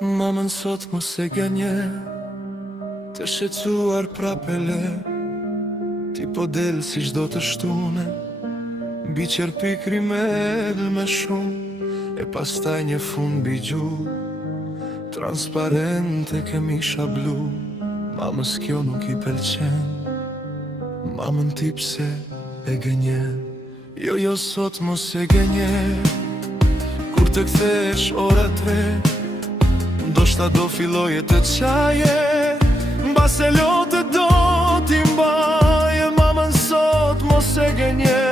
Mamën sot mos e gënje, të shqetësuar prapele. Ti po del si çdo të shtune, mbi qerpi krimel me shumë, e pastaj një fund mbi gjuhë, transparente këmisha blu. Mamës kjo nuk i pëlqen, mamën ti pse e gënjen? Jo sot mos e gënje, kur të kthesh ora 3, ndoshta do filloje të qaje, mbase lotë do t'i mbaje. Mamën sot mos e gënje,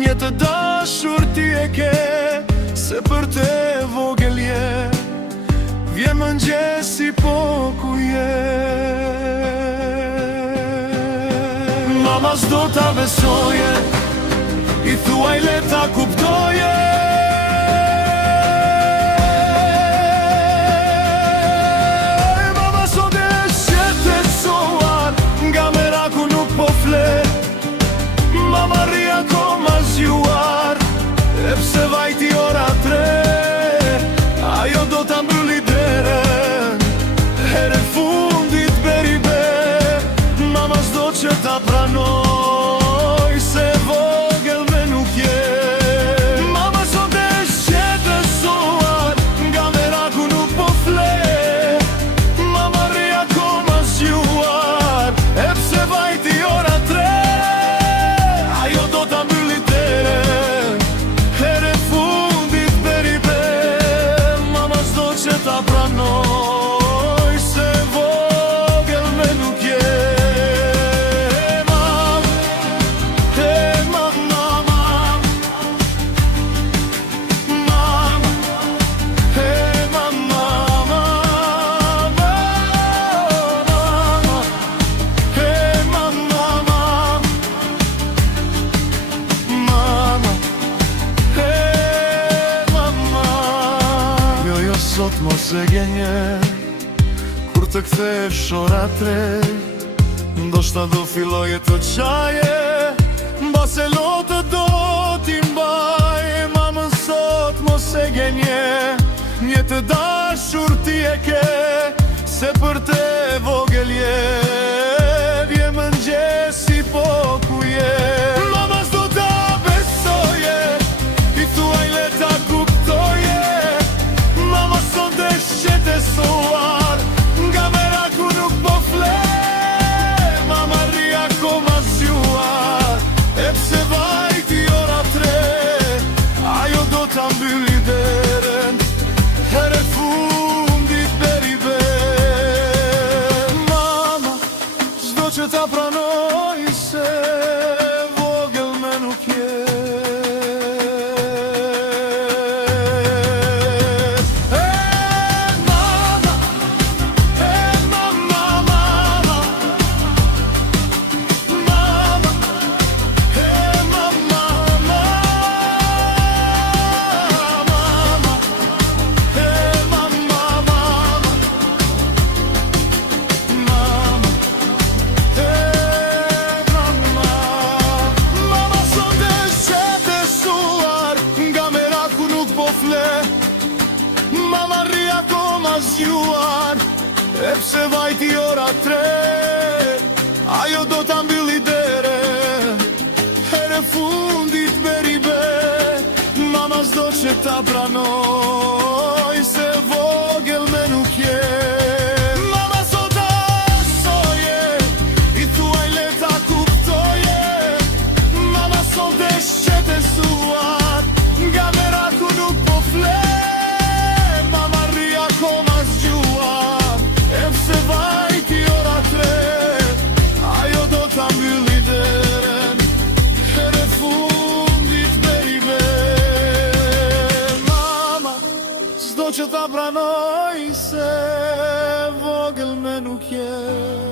një të dashur ti e ke, se për te vogël je, vjen mëngjesi po ku je. Mama s'do ta besoje, i thuaj le ta kuptoje. Mama sot e shqetësuar, nga meraku nuk po flet. Mama rri akoma zgjuar, e pse vajti ora 3, ajo do ta mbylli deren, here fundit beribe. Mama s'do që ta pranoj, se vogël me nuk je. Mama sot e shqetësuar, nga meraku nuk po flet. Mama rri akoma zgjuar, e pse vajti ora 3, ajo do ta mbylli deren, here fundit beribe. Mama s'do që ta pranoj, se vogël me nuk je. Sot mos e gënje, kur të kthesh ora 3, ndoshta do filloje të qaje, mbase lotë do t'i mbaje. Mamën sot mos e gënje, një të dashur ti e ke, se për te vogël je, vjen mëngjesi po ku je. Mama s'do ta besoje, i thuaj le ta kuptoje. Mama sot e shqetësuar, nga meraku nuk po flet. Mama rri akoma zgjuar, e pse vajti ora 3, ajo do ta mbylli deren, here fundit beribe. Mama s'do që ta pranoj, se vogël me nuk je. Mama rri akoma zgjuar, e pse vajti ora 3, ajo do ta mbylli deren, here fundit beribe. Mama s'do që ta pranoj, se vogël me nuk je. Mama sot ta besoje, i thuaj le ta kuptoje. Mama sot e shqetësuar, nga meraku nuk po flet. Se vajti ora 3, ajo do ta mbylli deren, here fundit beribe. Mama s'do që ta pranoj, se vogël me nuk je.